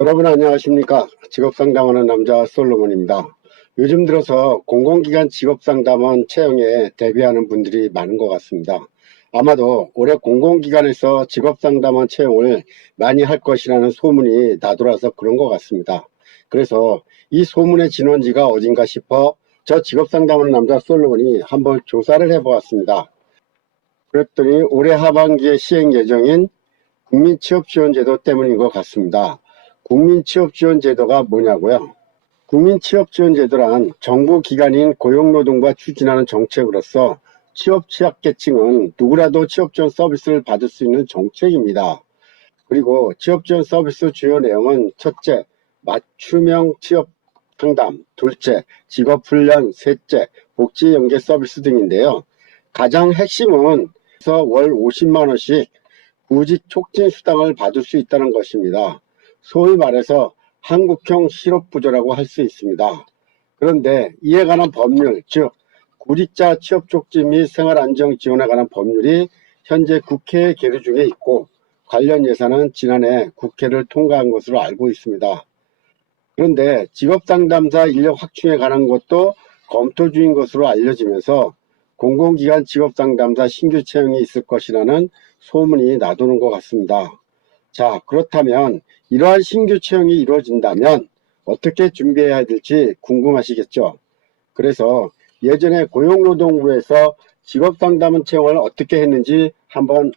여러분 안녕하십니까? 직업상담하는 남자 솔로몬입니다. 요즘 들어서 공공기관 직업상담원 채용에 대비하는 분들이 많은 것 같습니다. 아마도 올해 공공기관에서 직업상담원 채용을 많이 할 것이라는 소문이 나돌아서 그런 것 같습니다. 그래서 이 소문의 진원지가 어딘가 싶어 저 직업상담하는 남자 솔로몬이 한번 조사를 해보았습니다. 그랬더니 올해 하반기에 시행 예정인 국민취업지원제도 때문인 것 같습니다. 국민취업지원제도가 뭐냐고요? 국민취업지원제도란 정부 기관인 고용노동부가 추진하는 정책으로서 취업 취약계층은 누구라도 취업지원 서비스를 받을 수 있는 정책입니다. 그리고 취업지원 서비스 주요 내용은 첫째, 맞춤형 취업 상담, 둘째, 직업훈련, 셋째, 복지연계 서비스 등인데요. 가장 핵심은 월 50만원씩 구직 촉진 수당을 받을 수 있다는 것입니다. 소위 말해서 한국형 실업부조라고 할 수 있습니다. 그런데 이에 관한 법률, 즉 구직자 취업촉진 및 생활안정지원에 관한 법률이 현재 국회에 계류 중에 있고 관련 예산은 지난해 국회를 통과한 것으로 알고 있습니다. 그런데 직업상담사 인력 확충에 관한 것도 검토 중인 것으로 알려지면서 공공기관 직업상담사 신규 채용이 있을 것이라는 소문이 나도는 것 같습니다. 자, 그렇다면 이러한 신규 채용이 이루어진다면 어떻게 준비해야 될지 궁금하시겠죠? 그래서 예전에 고용노동부에서 직업상담원 채용을 어떻게 했는지 한번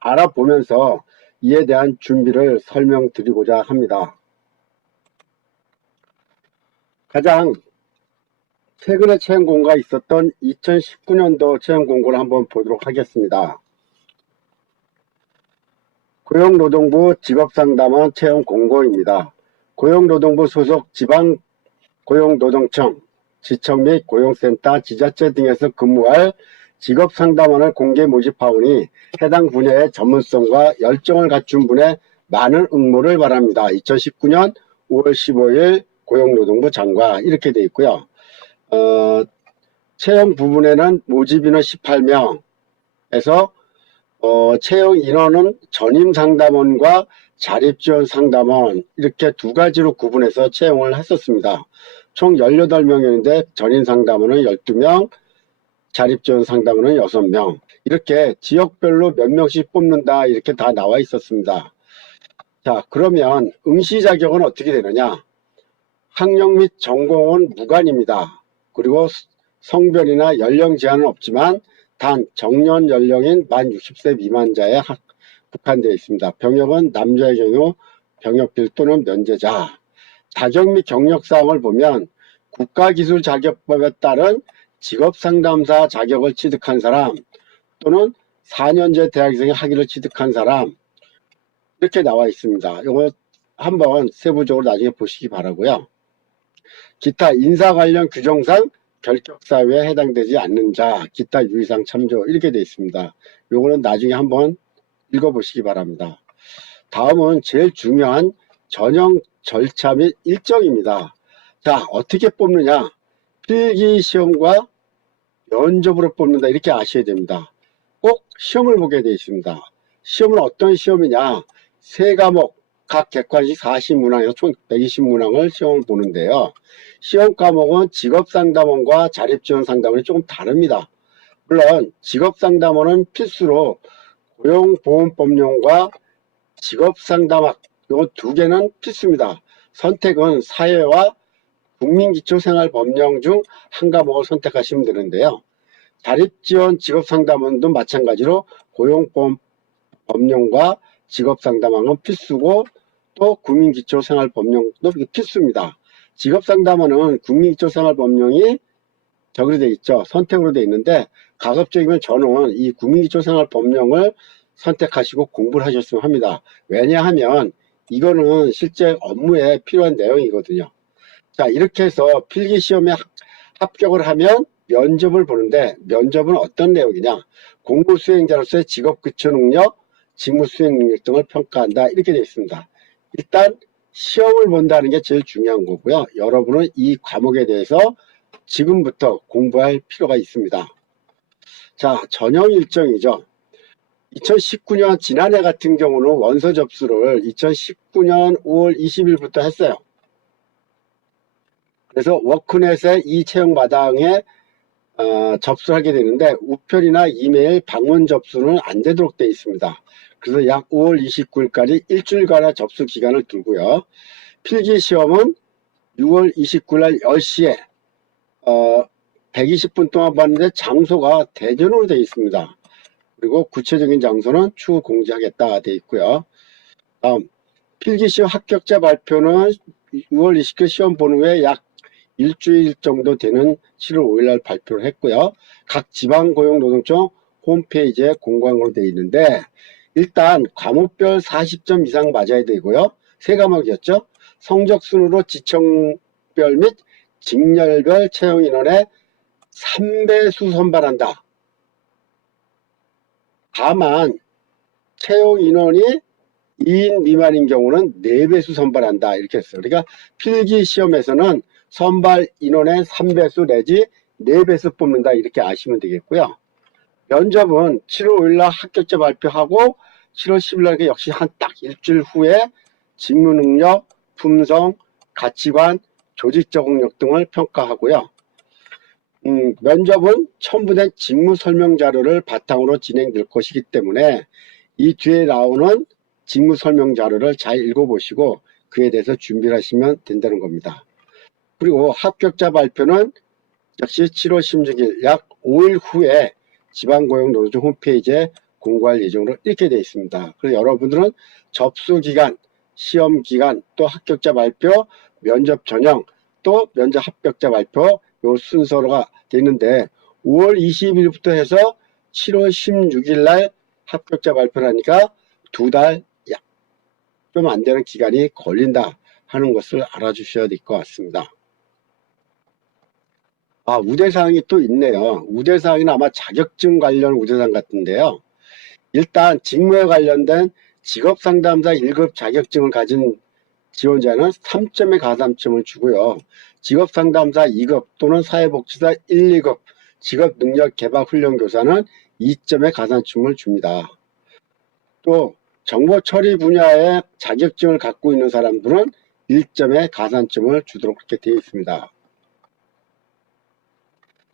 알아보면서 이에 대한 준비를 설명드리고자 합니다. 가장 최근에 채용 공고가 있었던 2019년도 채용 공고를 한번 보도록 하겠습니다. 고용노동부 직업상담원 채용 공고입니다. 고용노동부 소속 지방고용노동청, 지청 및 고용센터, 지자체 등에서 근무할 직업상담원을 공개 모집하오니 해당 분야의 전문성과 열정을 갖춘 분의 많은 응모를 바랍니다. 2019년 5월 15일 고용노동부 장관 이렇게 되어 있고요. 채용 부분에는 모집 인원 18명에서 채용 인원은 전임 상담원과 자립지원 상담원 이렇게 두 가지로 구분해서 채용을 했었습니다. 총 18명이었는데 전임 상담원은 12명, 자립지원 상담원은 6명 이렇게 지역별로 몇 명씩 뽑는다 이렇게 다 나와 있었습니다. 자, 그러면 응시 자격은 어떻게 되느냐? 학력 및 전공은 무관입니다. 그리고 성별이나 연령 제한은 없지만 단 정년 연령인 만 60세 미만자에 국한되어 있습니다. 병역은 남자의 경우 병역bil 또는 면제자. 자격 및 경력사항을 보면 국가기술자격법에 따른 직업상담사 자격을 취득한 사람 또는 4년제 대학생의 학위를 취득한 사람 이렇게 나와 있습니다. 이거 한번 세부적으로 나중에 보시기 바라고요. 기타 인사 관련 규정상 결격사유에 해당되지 않는 자, 기타 유의사항 참조 이렇게 되어 있습니다. 요거는 나중에 한번 읽어보시기 바랍니다. 다음은 제일 중요한 전형 절차 및 일정입니다. 자, 어떻게 뽑느냐? 필기시험과 면접으로 뽑는다 이렇게 아셔야 됩니다. 꼭 시험을 보게 되어 있습니다. 시험은 어떤 시험이냐? 세 과목 각 객관식 40문항에서 총 120문항을 시험을 보는데요. 시험 과목은 직업상담원과 자립지원상담원이 조금 다릅니다. 물론 직업상담원은 필수로 고용보험법령과 직업상담학 이 두 개는 필수입니다. 선택은 사회와 국민기초생활법령 중 한 과목을 선택하시면 되는데요. 자립지원 직업상담원도 마찬가지로 고용보험법령과 직업상담학은 필수고 또 국민기초생활법령도 필수입니다. 직업상담원은 국민기초생활법령이 저기로 되어 있죠. 선택으로 되어 있는데 가급적이면 저는 이 국민기초생활법령을 선택하시고 공부를 하셨으면 합니다. 왜냐하면 이거는 실제 업무에 필요한 내용이거든요. 자, 이렇게 해서 필기시험에 합격을 하면 면접을 보는데 면접은 어떤 내용이냐? 공부 수행자로서의 직업 기초 능력, 직무 수행 능력 등을 평가한다. 이렇게 되어 있습니다. 일단 시험을 본다는 게 제일 중요한 거고요. 여러분은 이 과목에 대해서 지금부터 공부할 필요가 있습니다. 자, 전형 일정이죠. 2019년 지난해 같은 경우는 원서 접수를 2019년 5월 20일부터 했어요. 그래서 워크넷의 이 채용마당에 접수하게 되는데 우편이나 이메일 방문 접수는 안 되도록 되어 있습니다. 그래서 약 5월 29일까지 일주일간의 접수 기간을 두고요. 필기시험은 6월 29일 날 10시에 120분 동안 봤는데 장소가 대전으로 되어 있습니다. 그리고 구체적인 장소는 추후 공지하겠다 되어 있고요. 다음 필기시험 합격자 발표는 6월 20일 시험 본 후에 약 일주일 정도 되는 7월 5일 날 발표를 했고요. 각 지방고용노동청 홈페이지에 공고한 되어 있는데 일단 과목별 40점 이상 맞아야 되고요. 세 과목이었죠. 성적 순으로 지청별 및 직렬별 채용 인원의 3배수 선발한다. 다만 채용 인원이 2인 미만인 경우는 4배수 선발한다 이렇게 했어요. 그러니까 필기시험에서는 선발 인원의 3배수 내지 4배수 뽑는다 이렇게 아시면 되겠고요. 면접은 7월 5일날 합격자 발표하고 7월 10일날 역시 한 딱 일주일 후에 직무능력, 품성, 가치관, 조직 적응력 등을 평가하고요. 면접은 첨부된 직무 설명 자료를 바탕으로 진행될 것이기 때문에 이 뒤에 나오는 직무 설명 자료를 잘 읽어보시고 그에 대해서 준비를 하시면 된다는 겁니다. 그리고 합격자 발표는 역시 7월 16일 약 5일 후에 지방고용노동청 홈페이지에 공고할 예정으로 이렇게 되어 있습니다. 그래서 여러분들은 접수기간, 시험기간, 또 합격자 발표, 면접 전형, 또 면접 합격자 발표 요 순서가 되는데 5월 20일부터 해서 7월 16일 날 합격자 발표를 하니까 2달 좀 안 되는 기간이 걸린다 하는 것을 알아주셔야 될 것 같습니다. 우대사항이 또 있네요. 우대사항은 아마 자격증 관련 우대사항 같은데요. 일단 직무에 관련된 직업상담사 1급 자격증을 가진 지원자는 3점의 가산점을 주고요. 직업상담사 2급 또는 사회복지사 1, 2급 직업능력개발훈련교사는 2점의 가산점을 줍니다. 또 정보처리 분야의 자격증을 갖고 있는 사람들은 1점의 가산점을 주도록 그렇게 되어 있습니다.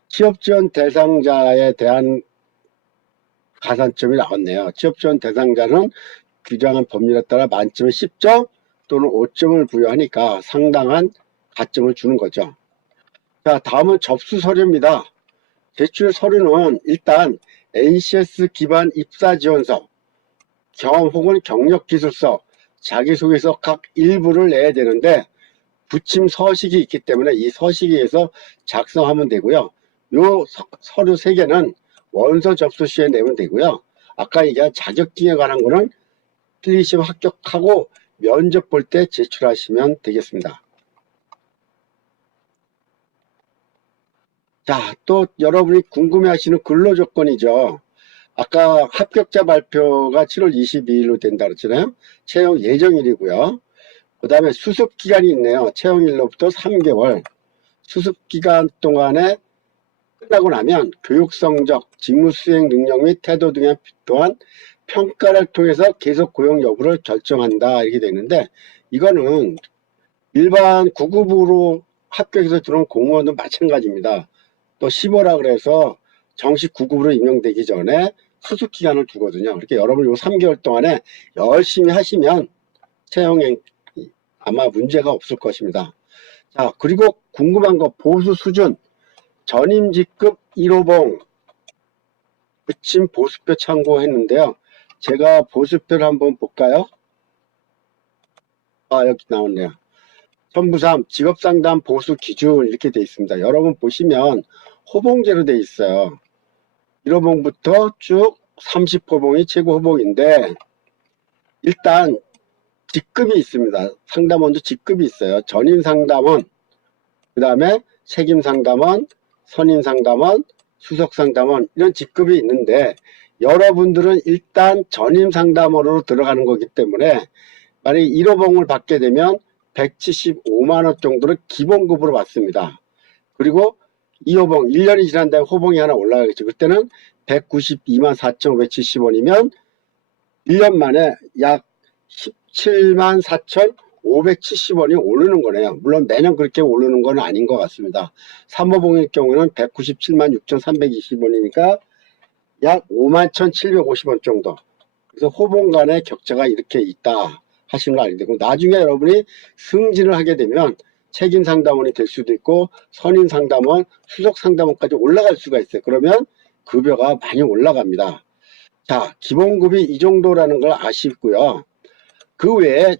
취업지원 대상자에 대한 가산점이 나왔네요. 취업지원 대상자는 규정한 법률에 따라 만점에 10점 또는 5점을 부여하니까 상당한 가점을 주는 거죠. 자, 다음은 접수 서류입니다. 제출 서류는 일단 NCS 기반 입사지원서, 경험 혹은 경력기술서, 자기소개서 각 일부를 내야 되는데 부침 서식이 있기 때문에 이 서식에 의해서 작성하면 되고요. 요 서류 3개는 원서 접수 시에 내면 되고요. 아까 얘기한 자격증에 관한 거는 필기시험 합격하고 면접 볼 때 제출하시면 되겠습니다. 자, 또 여러분이 궁금해하시는 근로조건이죠. 아까 합격자 발표가 7월 22일로 된다 그랬잖아요. 채용 예정일이고요. 그 다음에 수습기간이 있네요. 채용일로부터 3개월. 수습기간 동안에 끝나고 나면 교육성적, 직무수행 능력 및 태도 등에 또한 평가를 통해서 계속 고용 여부를 결정한다 이렇게 되는데 이거는 일반 9급으로 합격해서 들어온 공무원도 마찬가지입니다. 또 15라 그래서 정식 9급으로 임용되기 전에 수습기간을 두거든요. 그렇게 여러분 요 3개월 동안에 열심히 하시면 채용에 아마 문제가 없을 것입니다. 자, 그리고 궁금한 거 보수 수준 전임 직급 1호봉 부침 보수표 참고했는데요. 제가 보수표를 한번 볼까요? 여기 나왔네요. 첨부 3 직업상담 보수 기준 이렇게 되어 있습니다. 여러분 보시면 호봉제로 되어 있어요. 1호봉부터 쭉 30호봉이 최고 호봉인데 일단 직급이 있습니다. 상담원도 직급이 있어요. 전임 상담원, 그 다음에 책임 상담원, 선임 상담원, 수석 상담원 이런 직급이 있는데 여러분들은 일단 전임 상담원으로 들어가는 거기 때문에 만약 1호봉을 받게 되면 175만원 정도를 기본급으로 받습니다. 그리고 2호봉 1년이 지난 다음에 호봉이 하나 올라가겠죠. 그때는 192만 4,570원이면 1년 만에 약 17만 4,570원이 오르는 거네요. 물론 매년 그렇게 오르는 건 아닌 것 같습니다. 사모봉일 경우는 197만 6,320원이니까 약 5만 1,750원 정도. 그래서 호봉 간의 격차가 이렇게 있다 하시는 거 알게 되고, 나중에 여러분이 승진을 하게 되면 책임 상담원이 될 수도 있고 선임 상담원, 수석 상담원까지 올라갈 수가 있어요. 그러면 급여가 많이 올라갑니다. 자, 기본급이 이 정도라는 걸 아시고요. 그 외에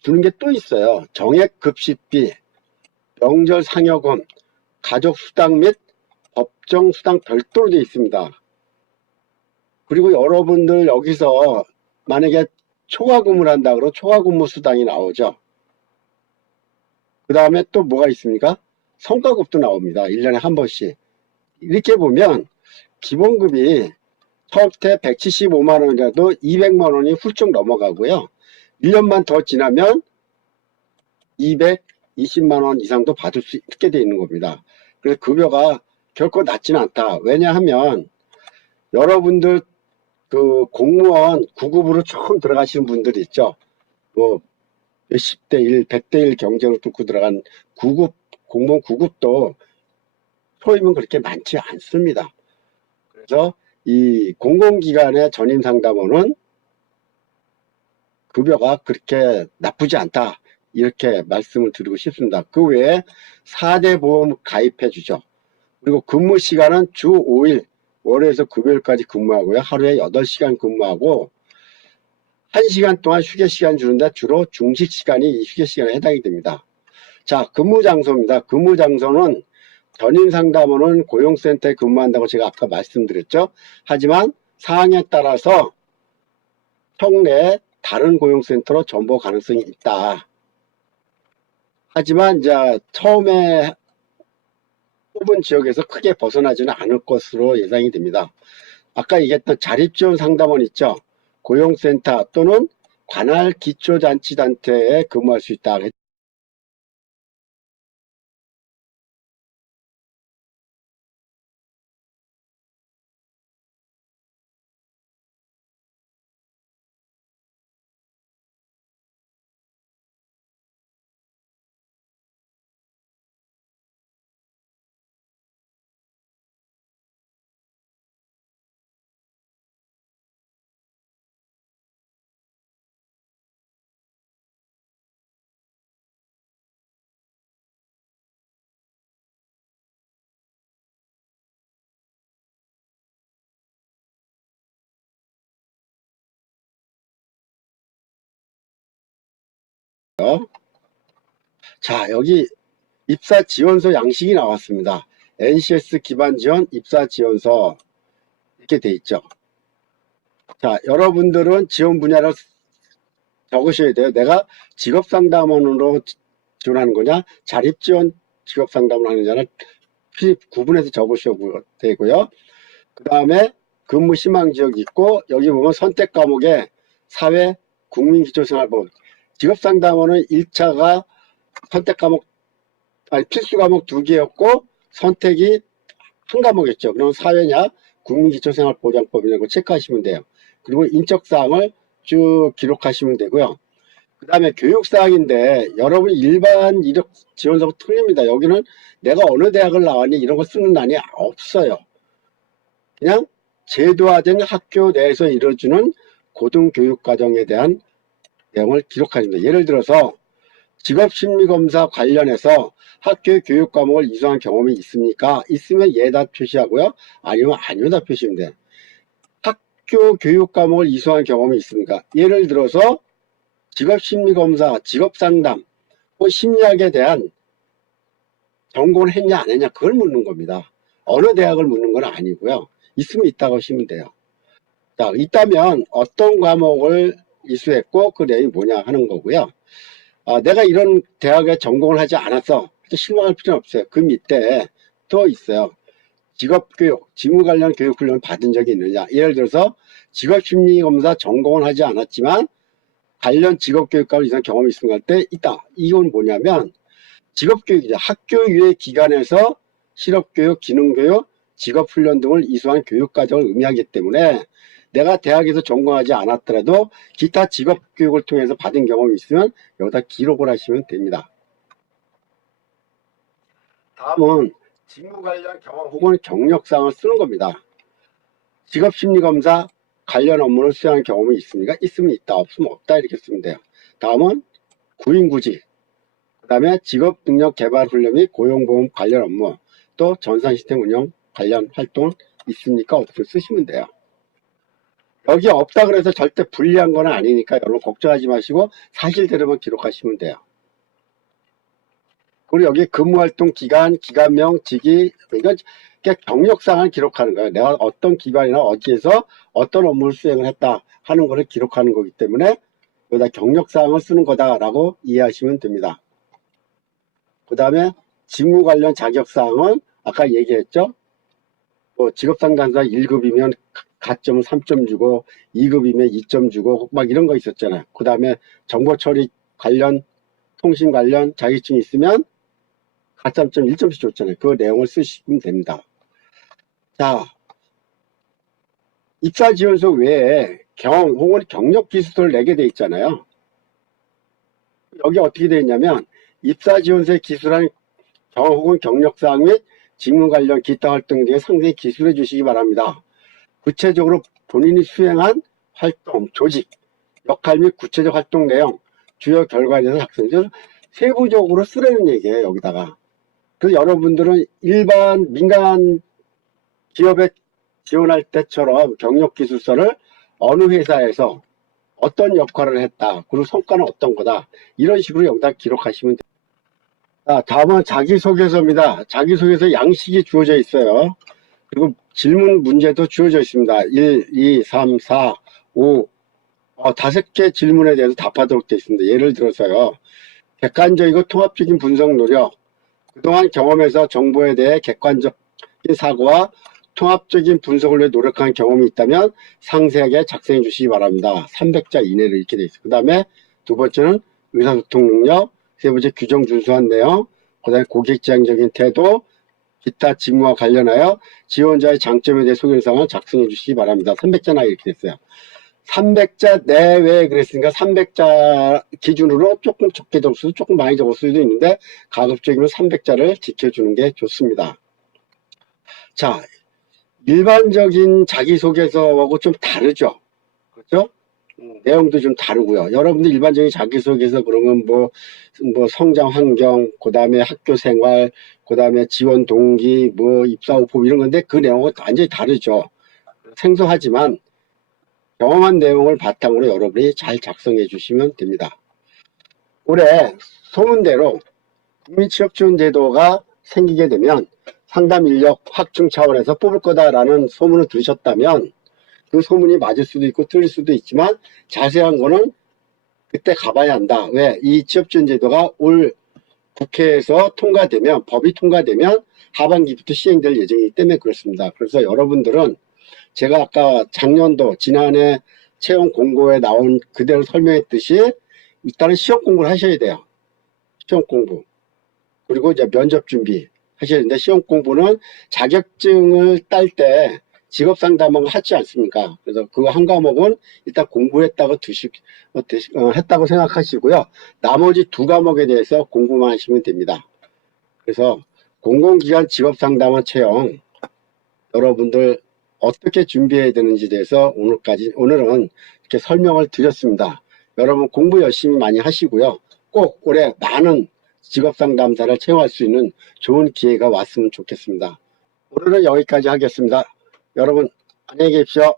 주는 게 또 있어요. 정액급식비, 명절 상여금, 가족수당 및 법정수당 별도로 되어 있습니다. 그리고 여러분들 여기서 만약에 초과근무를 한다 그러면 초과근무 수당이 나오죠. 그 다음에 또 뭐가 있습니까? 성과급도 나옵니다. 1년에 한 번씩. 이렇게 보면 기본급이 처음에 175만원이라도 200만원이 훌쩍 넘어가고요. 1년만 더 지나면 220만원 이상도 받을 수 있게 되어 있는 겁니다. 그래서 급여가 결코 낮지는 않다. 왜냐하면 여러분들 그 공무원 9급으로 처음 들어가시는 분들 있죠. 뭐 몇십 대 1, 100대 1 경쟁을 뚫고 들어간 9급, 공무원 9급도 초임은 그렇게 많지 않습니다. 그래서 이 공공기관의 전임상담원은 급여가 그렇게 나쁘지 않다. 이렇게 말씀을 드리고 싶습니다. 그 외에 4대 보험 가입해 주죠. 그리고 근무 시간은 주 5일, 월요일에서 금요일까지 근무하고요. 하루에 8시간 근무하고 1시간 동안 휴게 시간 주는데 주로 중식 시간이 이 휴게 시간에 해당이 됩니다. 자, 근무 장소입니다. 근무 장소는 전임 상담원은 고용센터에 근무한다고 제가 아까 말씀드렸죠. 하지만 사항에 따라서 평내 다른 고용센터로 전보 가능성이 있다. 하지만 이제 처음에 뽑은 지역에서 크게 벗어나지는 않을 것으로 예상이 됩니다. 아까 얘기했던 자립지원 상담원 있죠. 고용센터 또는 관할 기초자치단체에 근무할 수 있다. 자, 여기 입사 지원서 양식이 나왔습니다. NCS 기반 지원 입사 지원서 이렇게 돼 있죠. 자, 여러분들은 지원 분야를 적으셔야 돼요. 내가 직업상담원으로 지원하는 거냐, 자립지원 직업상담을 하는 거냐를 구분해서 적으셔야 되고요. 그 다음에 근무 희망 지역이 있고, 여기 보면 선택 과목에 사회, 국민기초생활보험, 직업상담원은 1차가 선택 과목, 아니 필수 과목 2개였고 선택이 한 과목이었죠. 그럼 사회냐, 국민기초생활보장법이라는 거 체크하시면 돼요. 그리고 인적사항을 쭉 기록하시면 되고요. 그 다음에 교육사항인데 여러분이 일반 이력 지원서가 틀립니다. 여기는 내가 어느 대학을 나왔니 이런 거 쓰는 난이 없어요. 그냥 제도화된 학교 내에서 이루어지는 고등교육과정에 대한 내용을 기록하십니다. 예를 들어서 직업심리검사 관련해서 학교 교육 과목을 이수한 경험이 있습니까? 있으면 예다 표시하고요. 아니면 아니오다 표시하면 돼요. 학교 교육 과목을 이수한 경험이 있습니까? 예를 들어서 직업심리검사, 직업상담, 심리학에 대한 전공을 했냐 안 했냐 그걸 묻는 겁니다. 어느 대학을 묻는 건 아니고요. 있으면 있다고 하시면 돼요. 자, 있다면 어떤 과목을 이수했고 그 내용이 뭐냐 하는 거고요. 내가 이런 대학에 전공을 하지 않았어. 실망할 필요는 없어요. 그 밑에 또 있어요. 직업교육, 직무 관련 교육훈련을 받은 적이 있느냐. 예를 들어서 직업심리검사 전공을 하지 않았지만 관련 직업교육과를 이상 경험이 있습니까? 할 때 있다. 이건 뭐냐면 직업교육이죠. 학교 이외 기관에서 실업교육, 기능교육, 직업훈련 등을 이수한 교육과정을 의미하기 때문에 내가 대학에서 전공하지 않았더라도 기타 직업교육을 통해서 받은 경험이 있으면 여기다 기록을 하시면 됩니다. 다음은 직무 관련 경험 혹은 경력사항을 쓰는 겁니다. 직업심리검사 관련 업무를 수행한 경험이 있습니까? 있으면 있다, 없으면 없다 이렇게 쓰면 돼요. 다음은 구인구직, 그 다음에 직업능력개발훈련 및 고용보험 관련 업무, 또 전산시스템 운영 관련 활동 있습니까? 없으면 쓰시면 돼요. 여기 없다 그래서 절대 불리한 건 아니니까 여러분 걱정하지 마시고 사실대로만 기록하시면 돼요. 그리고 여기 근무활동 기간, 기간명, 직위, 이건 경력상을 기록하는 거예요. 내가 어떤 기관이나 어디에서 어떤 업무를 수행을 했다 하는 것을 기록하는 거기 때문에 여기다 경력사항을 쓰는 거다라고 이해하시면 됩니다. 그 다음에 직무 관련 자격사항은 아까 얘기했죠. 뭐 직업상담사 1급이면 가점을 3점 주고 2급이면 2점 주고 막 이런 거 있었잖아요. 그 다음에 정보처리 관련 통신 관련 자격증이 있으면 가점점 1점씩 줬잖아요. 그 내용을 쓰시면 됩니다. 자, 입사지원서 외에 경험 혹은 경력기술서를 내게 돼 있잖아요. 여기 어떻게 되어 있냐면 입사지원서에 기술한 경험 혹은 경력사항 및 직무 관련 기타 활동 등에 상세히 기술해 주시기 바랍니다. 구체적으로 본인이 수행한 활동, 조직, 역할 및 구체적 활동 내용, 주요 결과에 대해서 작성해서 세부적으로 쓰라는 얘기예요. 여기다가. 그래서 여러분들은 일반 민간 기업에 지원할 때처럼 경력기술서를 어느 회사에서 어떤 역할을 했다, 그리고 성과는 어떤 거다, 이런 식으로 여기다 기록하시면 됩니다. 자, 다음은 자기소개서입니다. 자기소개서 양식이 주어져 있어요. 그리고 질문 문제도 주어져 있습니다. 1, 2, 3, 4, 5, 5개 질문에 대해서 답하도록 되어 있습니다. 예를 들어서요. 객관적이고 통합적인 분석 노력, 그동안 경험에서 정보에 대해 객관적인 사고와 통합적인 분석을 위해 노력한 경험이 있다면 상세하게 작성해 주시기 바랍니다. 300자 이내로 이렇게 되어 있어요. 그 다음에 두 번째는 의사소통 능력, 세 번째 규정 준수한 내용, 그 다음에 고객지향적인 태도, 기타 직무와 관련하여 지원자의 장점에 대해 소개사항을 작성해 주시기 바랍니다. 300자나 이렇게 됐어요. 300자 내외에 그랬으니까 300자 기준으로 조금 적게 적을 수도 조금 많이 적을 수도 있는데 가급적이면 300자를 지켜주는 게 좋습니다. 자, 일반적인 자기소개서하고 좀 다르죠. 그렇죠? 내용도 좀 다르고요. 여러분들 일반적인 자기소개서 그러면 뭐 성장 환경, 그 다음에 학교 생활, 그 다음에 지원 동기, 뭐 입사 후보 이런 건데 그 내용은 완전히 다르죠. 생소하지만 경험한 내용을 바탕으로 여러분이 잘 작성해 주시면 됩니다. 올해 소문대로 국민취업지원제도가 생기게 되면 상담 인력 확충 차원에서 뽑을 거다라는 소문을 들으셨다면 그 소문이 맞을 수도 있고 틀릴 수도 있지만 자세한 거는 그때 가봐야 한다. 왜? 이 취업지원제도가 올 국회에서 통과되면, 법이 통과되면 하반기부터 시행될 예정이기 때문에 그렇습니다. 그래서 여러분들은 제가 아까 작년도 지난해 채용 공고에 나온 그대로 설명했듯이 일단은 시험 공부를 하셔야 돼요. 시험 공부. 그리고 이제 면접 준비 하셔야 되는데 시험 공부는 자격증을 딸 때 직업상담을 하지 않습니까? 그래서 그 한 과목은 일단 공부했다고 했다고 생각하시고요. 나머지 두 과목에 대해서 공부만 하시면 됩니다. 그래서 공공기관 직업상담원 채용 여러분들 어떻게 준비해야 되는지에 대해서 오늘은 이렇게 설명을 드렸습니다. 여러분 공부 열심히 많이 하시고요. 꼭 올해 많은 직업상담사를 채용할 수 있는 좋은 기회가 왔으면 좋겠습니다. 오늘은 여기까지 하겠습니다. 여러분 안녕히 계십시오.